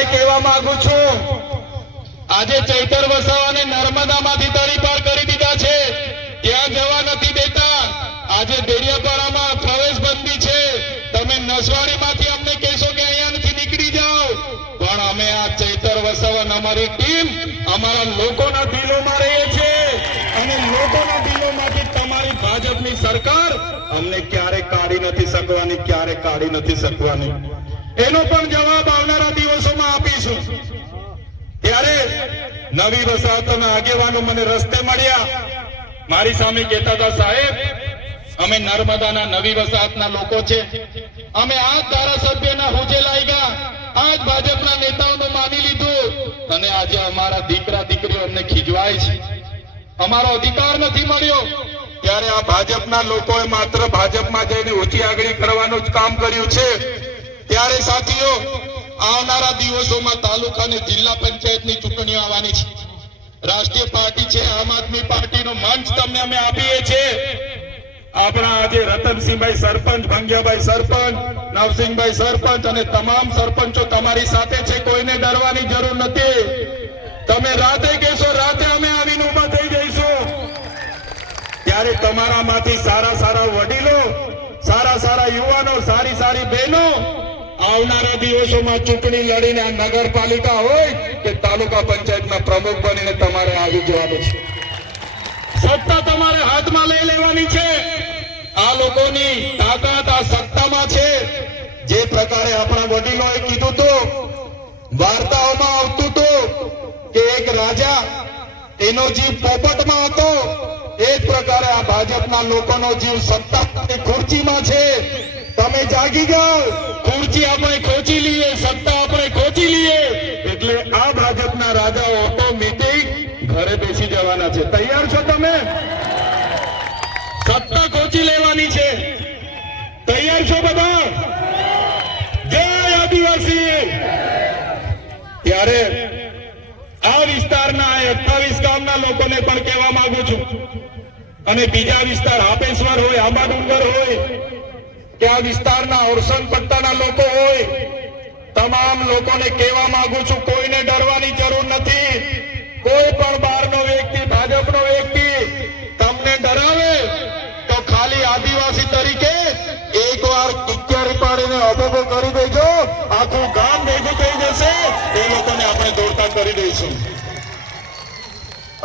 બધાને કહેવા માંગુ છું, આજે ચૈતર વસાવાને નર્મદામાંથી તળી પાર કરી દીધા છે, ત્યાં જવા નથી દેતા. આજે દેડિયાપાડામાં પ્રવેશ બંધી છે. તમે નસવાડીમાંથી અમને કહેશો કે અહીંયાથી નીકળી જાઓ, પણ અમે આ ચૈતર વસાવા અમારી ટીમ અમારા લોકોના દિલોમાં રહે છે અને લોકોના દિલોમાંથી તમારી ભાજપની સરકાર અમને ક્યારે કાઢી નથી શકવાની, ક્યારે કાઢી નથી શકવાની. એનો પણ જવાબ આવનારા દિવસોમાં આપીશું. ત્યારે નવી વસાહતના આગેવાનો મને રસ્તે મળ્યા, મારી સામે કહેતા હતા, સાહેબ અમે નર્મદાના નવી વસાહતના લોકો છે, અમે આ ધારાસભ્યના હુજે લાગ્યા, આ જ ભાજપના નેતાઓનું માની લીધું અને આજે અમારા દીકરા દીકરીઓ અમને ખીજવાય છે, અમારો અધિકાર નથી મળ્યો. ત્યારે આ ભાજપના લોકોએ માત્ર ભાજપમાં જઈને ઊંચી આગળ કરવાનું જ કામ કર્યું છે. ત્યારે સાથીઓ, આવનારા દિવસોમાં તાલુકા અને જિલ્લા પંચાયતની ચૂંટણીઓ આવવાની છે. રાષ્ટ્રીય પાર્ટી છે આમ આદમી પાર્ટીનો મંચ તમને અમે આપીએ છીએ. આપણા આજે રતનસિંહભાઈ સરપંચ, ભંગિયાભાઈ સરપંચ, નવસિંહભાઈ સરપંચ અને તમામ સરપંચો તમારી સાથે છે, કોઈને ડરવાની જરૂર નથી. તમે રાતે કહેશો, રાતે અમે આવીને ઉભા થઈ જઈશું. ત્યારે તમારામાંથી સારા સારા વડીલો, સારા સારા યુવાનો, સારી સારી બહેનો આવનારા દિવસોમાં ચૂંટણી લડીને આ નગરપાલિકા હોય કે તાલુકા પંચાયતના પ્રમુખ બનીને તમારે આવી જવાનું છે. સત્તા તમારે હાથમાં લઈ લેવાની છે. આ લોકોની તાકાત આ સત્તામાં છે. જે પ્રકારે આપણા વડીલોએ કીધું હતું, વાર્તાઓમાં આવતું હતું કે એક રાજા, એનો જીવ પોપટમાં હતો, એ જ પ્રકારે આ ભાજપના લોકોનો જીવ સત્તાની ખુરચીમાં છે. તમે જાગી જાઓ, ખુરચી આપણે ખોચી લઈએ, સત્તા આપણે ખોચી લઈએ એટલે આ ભાજપના રાજાઓ ઓટોમેટિક ઘરે બેસી જવાના છે. તૈયાર છો તમે? સત્તા ખોચી લેવાની છે. તૈયાર છો બધા? જય આદિવાસી. ત્યારે આ વિસ્તારના 28 ગામના લોકોને પણ કહેવા માંગુ છું, અને બીજા વિસ્તાર હાપેશ્વર હોય, આંબાડુંગર હોય કે આ વિસ્તારના ઓરસંગ પટ્ટાના લોકો હોય, તમામ લોકોને કહેવા માંગુ છું, કોઈને ડરવાની જરૂર નથી. કોઈ પણ બહારનો વ્યક્તિ, ભાજપનો વ્યક્તિ તમને ડરાવે તો ખાલી આદિવાસી તરીકે એકવાર કિક્યારી પાડીને અબોબો કરી દેજો, આખું ગામ ભેગું થઈ જશે, એ લોકોને આપણે દોડતા કરી દઈશું.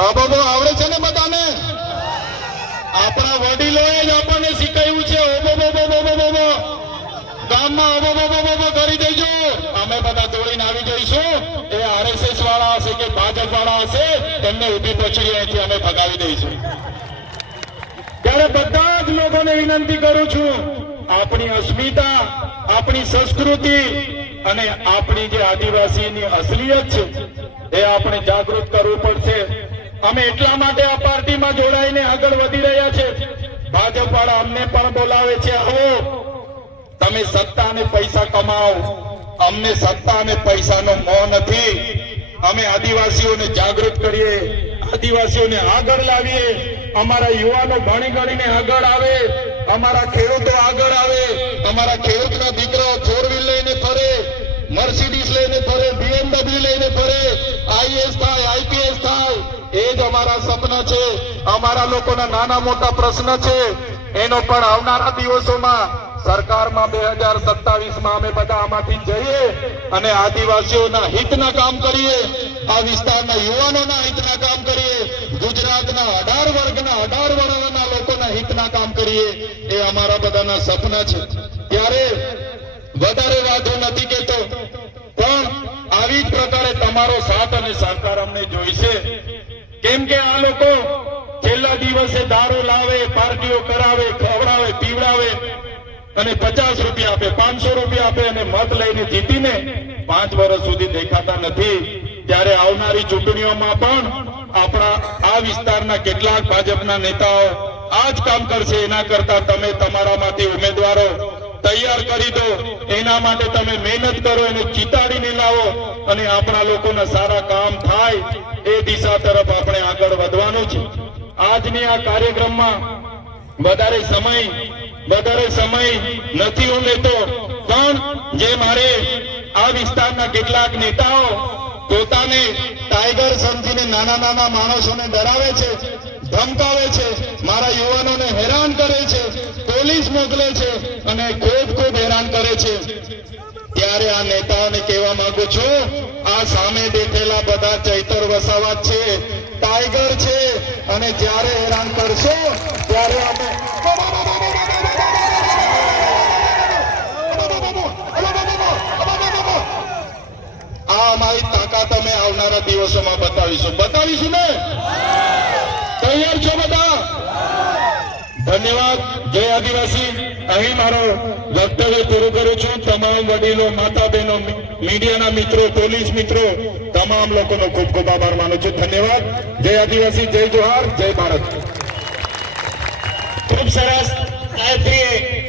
અબોબો આવડે છે ને બધાને? આપણા વડીલોએ જ આપણને શીખવ્યું છે, ઓબોબો ગામમાં ઓબોબો કરી દેજો, અમે બધા દોડીને આવી જઈશું. એ આરએસએસ વાળા હશે કે ભાજપ વાળા હશે, તેમને ઉભી પછડી અહીંથી અમે ભગાવી દઈશું. ત્યારે બધા જ લોકોને વિનંતી કરું છું, આપણી અસ્મિતા, આપણી સંસ્કૃતિ અને આપણી જે આદિવાસીની અસલિયત છે એ આપણે જાગૃત કરવું પડશે. અમે એટલા માટે આ પાર્ટીમાં જોડાઈને આગળ વધી રહ્યા છે. ભાજપ વાળા અમને પણ બોલાવે છે, આવો તમે સત્તા અને પૈસા કમાઓ, અમને સત્તા અને પૈસાનો મોહ નથી. અમે આદિવાસીઓને જાગૃત કરીએ, આદિવાસીઓને આગળ લાવીએ, અમારા યુવાનો ભણી ગણીને આગળ આવે, અમારા ખેડૂતો આગળ આવે, અમારા ખેડૂતના દીકરાઓ ફોર વ્હીલ લઈને ફરે, મર્સિડીઝ લઈને ફરે, BMW લઈને ફરે, IAS થાય, IPS થાય, એ જ અમારા સપના છે. અમારા લોકોના નાના મોટા પ્રશ્ન છે, એનો પણ આવનારા દિવસોમાં સરકારમાં 2027માં અમે બધા આમાંથી જઈએ અને આદિવાસીઓના હિતના કામ કરીએ, આ વિસ્તારના યુવાનોના હિતના કામ કરીએ, ગુજરાતના 18 વર્ગના લોકોના હિતના કામ કરીએ. એ અમારા બધાના સપના છે. ત્યારે વધારે વાતો નથી કહેતો, પણ આવી જ પ્રકારે તમારો સાથ અને સહકાર અમને જોઈશે. કેમ કે આ લોકો છેલ્લા દિવસે દારૂ લાવે, પાર્ટીઓ કરાવે, ખવડાવે, પીવડાવે અને 50 રૂપિયા આપે, 500 રૂપિયા આપે અને મત લઈને જીતીને 5 વર્ષ સુધી દેખાતા નથી. ત્યારે આવનારી ચૂંટણીઓમાં પણ આપણા આ વિસ્તારના કેટલાક ભાજપના નેતાઓ આ જ કામ કરશે. એના કરતા તમે તમારામાંથી ઉમેદવારો તૈયાર કરી દો, એના માટે તમે મહેનત કરો, એને ચિતાડીને લાવો અને આપણા લોકોના સારા કામ થાય એ દિશા તરફ આપણે આગળ વધવાનું છે. આજની આ કાર્યક્રમમાં વધારે સમય નથી હું લેતો, પણ જે મારે આ વિસ્તારના કેટલાક નેતાઓ પોતાને ટાઈગર સમજીને નાના નાના માણસોને ડરાવે છે, ધમકાવે છે, મારા યુવાનોને હેરાન કરે છે, પોલીસ મોકલે છે અને ખૂબ હેરાન કરે છે. ત્યારે આ નેતાઓને કહેવા માંગુ છું, આ સામે બેઠેલા બધા ચૈતર વસાવા છે, ટાઈગર છે અને જ્યારે હેરાન કરશો ત્યારે અમે આ અમારી તાકાત અમે આવનારા દિવસોમાં બતાવીશું ને? તૈયાર છો બધા? ધન્યવાદ. જય આદિવાસી. અહીં મારો વક્તવ્ય પૂરું કરું છું. તમામ વડીલો, માતા બહેનો, મીડિયાના મિત્રો, પોલીસ મિત્રો, તમામ લોકોનો ખૂબ આભાર માનું છું. ધન્યવાદ. જય આદિવાસી, જય જોહાર, જય ભારત. ખૂબ સરસ. સાહેબશ્રીએ